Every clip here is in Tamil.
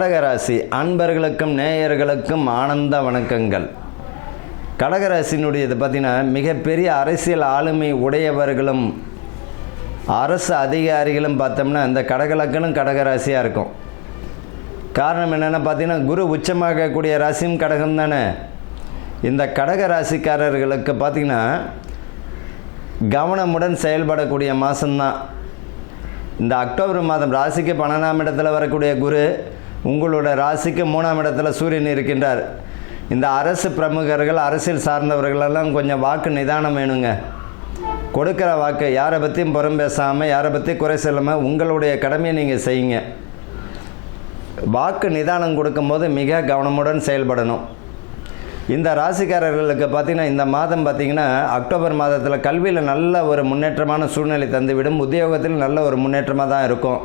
கடகராசி அன்பர்களுக்கும் நேயர்களுக்கும் ஆனந்த வணக்கங்கள். கடகராசினுடையது பார்த்திங்கன்னா மிகப்பெரிய அரசியல் ஆளுமை உடையவர்களும் அரசு அதிகாரிகளும் பார்த்தோம்னா இந்த கடகலக்கணம் கடகராசியாக இருக்கும். காரணம் என்னென்னா பார்த்தீங்கன்னா குரு உச்சமாகக்கூடிய ராசியும் கடகம் தானே. இந்த கடகராசிக்காரர்களுக்கு பார்த்திங்கன்னா கவனமுடன் செயல்படக்கூடிய மாதம்தான் இந்த அக்டோபர் மாதம். ராசிக்கு 12ஆம் இடத்துல வரக்கூடிய குரு உங்களோட ராசிக்கு 3ஆம் இடத்துல சூரியன் இருக்கின்றார். இந்த அரசு பிரமுகர்கள் அரசியல் சார்ந்தவர்களெல்லாம் கொஞ்சம் வாக்கு நிதானம் வேணுங்க. கொடுக்குற வாக்கு யாரை பற்றியும் புறம் பேசாமல் யாரை பற்றி குறை சொல்லாமல் உங்களுடைய கடமையை நீங்கள் செய்யுங்க. வாக்கு நிதானம் கொடுக்கும்போது மிக கவனமுடன் செயல்படணும். இந்த ராசிக்காரர்களுக்கு பார்த்திங்கன்னா இந்த மாதம் பார்த்திங்கன்னா அக்டோபர் மாதத்தில் கல்வியில் நல்ல ஒரு முன்னேற்றமான சூழ்நிலை தந்துவிடும். உத்தியோகத்தில் நல்ல ஒரு முன்னேற்றமாக தான் இருக்கும்.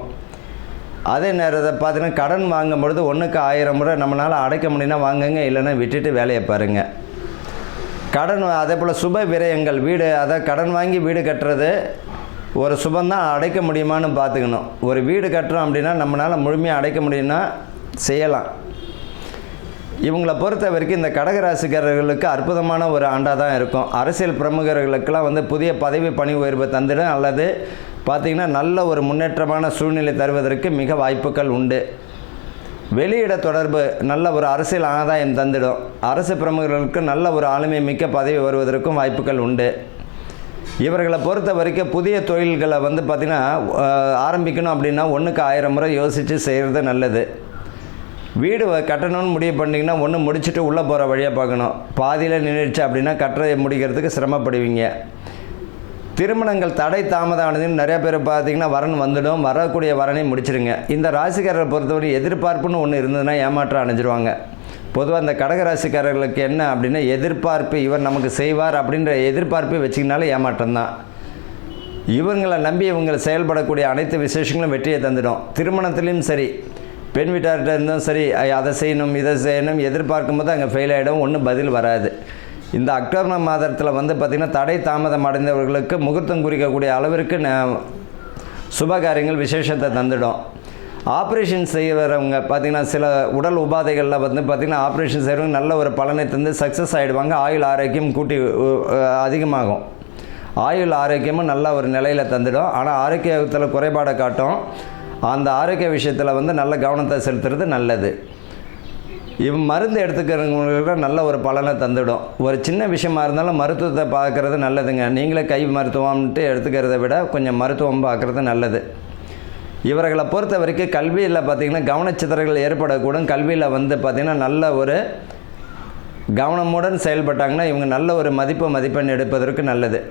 அதே நேரத்தை பார்த்தீங்கன்னா கடன் வாங்கும் பொழுது 1க்கு 1000 முறை நம்மளால் அடைக்க முடியும்னா வாங்குங்க, இல்லைன்னா விட்டுட்டு வேலையை பாருங்கள். கடன் அதே போல் சுப விரயங்கள் வீடு அதை கடன் வாங்கி வீடு கட்டுறது ஒரு சுபந்தான், அடைக்க முடியுமான்னு பார்த்துக்கணும். ஒரு வீடு கட்டுறோம் அப்படின்னா நம்மளால் முழுமையாக அடைக்க முடியும்னா செய்யலாம். இவங்களை பொறுத்த வரைக்கும் இந்த கடகராசிக்காரர்களுக்கு அற்புதமான ஒரு ஆண்டாக தான் இருக்கும். அரசியல் பிரமுகர்களுக்கெல்லாம் புதிய பதவி பணி உயர்வு தந்துடும், அல்லது பார்த்திங்கன்னா நல்ல ஒரு முன்னேற்றமான சூழ்நிலை தருவதற்கு மிக வாய்ப்புகள் உண்டு. வெளியிட தொடர்பு நல்ல ஒரு அரசியல் ஆதாயம் தந்துடும். அரசு பிரமுகர்களுக்கு நல்ல ஒரு ஆளுமை மிக்க பதவி வருவதற்கும் வாய்ப்புகள் உண்டு. இவர்களை பொறுத்த வரைக்கும் புதிய தொழில்களை பார்த்திங்கன்னா ஆரம்பிக்கணும் அப்படின்னா 1க்கு 1000 முறை யோசித்து செய்கிறது நல்லது. வீடு கட்டணும்னு முடிவு பண்ணிங்கன்னா ஒன்று முடிச்சுட்டு உள்ளே போகிற வழியாக பார்க்கணும். பாதியில் நின்றுச்சு அப்படின்னா கட்டுரை முடிக்கிறதுக்கு சிரமப்படுவீங்க. திருமணங்கள் தடை தாமதமானதுன்னு நிறைய பேர் பார்த்திங்கன்னா வரன் வந்துடும். வரக்கூடிய வரனை முடிச்சிருங்க. இந்த ராசிக்காரரை பொறுத்தவரை எதிர்பார்ப்புன்னு ஒன்று இருந்ததுன்னா ஏமாற்றம் அடைஞ்சிருவாங்க. பொதுவாக இந்த கடகராசிக்காரர்களுக்கு என்ன அப்படின்னா எதிர்பார்ப்பு, இவர் நமக்கு செய்வார் அப்படின்ற எதிர்பார்ப்பை வச்சிங்கனாலே ஏமாற்றம் தான். இவங்களை நம்பி இவங்களை செயல்படக்கூடிய அனைத்து விசேஷங்களும் வெற்றியை தந்துடும். திருமணத்துலேயும் சரி, பெண் வீட்டார்கிட்ட இருந்தும் சரி, அதை செய்யணும் இதை செய்யணும் எதிர்பார்க்கும் போது அங்கே ஃபெயில் ஆகிடும், ஒன்றும் பதில் வராது. இந்த அக்டோபர் மாதத்தில் பார்த்திங்கன்னா தடை தாமதம் அடைந்தவர்களுக்கு முகூர்த்தம் குறிக்கக்கூடிய அளவிற்கு சுபகாரியங்கள் விசேஷத்தை தந்துடும். ஆப்ரேஷன் செய்கிறவங்க பார்த்திங்கன்னா சில உடல் உபாதைகளில் பார்த்திங்கன்னா ஆப்ரேஷன் செய்கிறவங்க நல்ல ஒரு பலனை தந்து சக்ஸஸ் ஆகிடுவாங்க. ஆயுள் ஆரோக்கியம் கூட்டி அதிகமாகும். ஆயுள் ஆரோக்கியமும் நல்ல ஒரு நிலையில் தந்துடும். ஆனால் ஆரோக்கியத்தில் குறைபாடை காட்டும். அந்த ஆரோக்கிய விஷயத்தில் நல்ல கவனத்தை செலுத்துறது நல்லது. மருந்து எடுத்துக்கிறவங்களுக்கு நல்ல ஒரு பலனை தந்துடும். ஒரு சின்ன விஷயமா இருந்தாலும் மருத்துவத்தை பார்க்குறது நல்லதுங்க. நீங்களே கை மருத்துவம்ன்ட்டு எடுத்துக்கிறத விட கொஞ்சம் மருத்துவம் பார்க்குறது நல்லது. இவர்களை பொறுத்த வரைக்கும் கல்வியில் பார்த்திங்கன்னா கவனச்சிதறல்கள் ஏற்படக்கூடும். கல்வியில் பார்த்திங்கன்னா நல்ல ஒரு கவனமுடன் செயல்பட்டாங்கன்னா இவங்க நல்ல ஒரு மதிப்பெண் எடுப்பதற்கு நல்லது.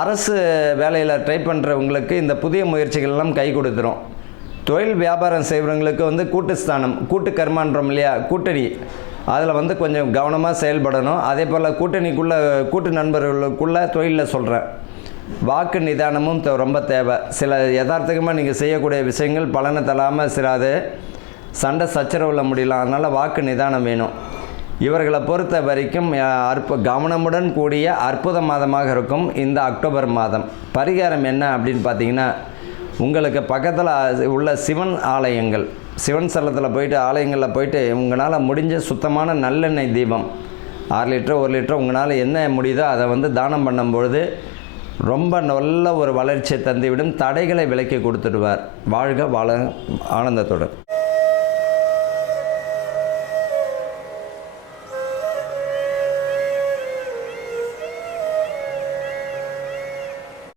அரசு வேலையில் ட்ரை பண்ணுறவங்களுக்கு இந்த புதிய முயற்சிகள்லாம் கை கொடுத்துரும். தொழில் வியாபாரம் செய்கிறவங்களுக்கு கூட்டு ஸ்தானம், கூட்டு கர்மான்றோம் இல்லையா, கூட்டணி, அதில் கொஞ்சம் கவனமாக செயல்படணும். அதே போல் கூட்டணிக்குள்ளே கூட்டு நண்பர்களுக்குள்ளே தொழிலில் சொல்கிறேன், வாக்கு நிதானமும் ரொம்ப தேவை. சில யதார்த்தமாக நீங்கள் செய்யக்கூடிய விஷயங்கள் பலனை தராமல் சில அது சண்டை சச்சரவில் முடியலாம். அதனால் வாக்கு நிதானம் வேணும். இவர்களை பொறுத்த வரைக்கும் கவனமுடன் கூடிய அற்புத மாதமாக இருக்கும் இந்த அக்டோபர் மாதம். பரிகாரம் என்ன அப்படின்னு பார்த்தீங்கன்னா, உங்களுக்கு பக்கத்தில் உள்ள சிவன் ஆலயங்கள், சிவன் ஸ்தலத்தில் போயிட்டு ஆலயங்களில் போயிட்டு உங்களால் முடிஞ்ச சுத்தமான நல்லெண்ணெய் தீபம் 6 லிட்டர் 1 லிட்டர் உங்களால் என்ன முடியுதோ அதை தானம் பண்ணும்பொழுது ரொம்ப நல்ல ஒரு வளர்ச்சியை தந்துவிடும். தடைகளை விலக்கி கொடுத்துடுவார். வாழ்க ஆனந்தத்துடன்.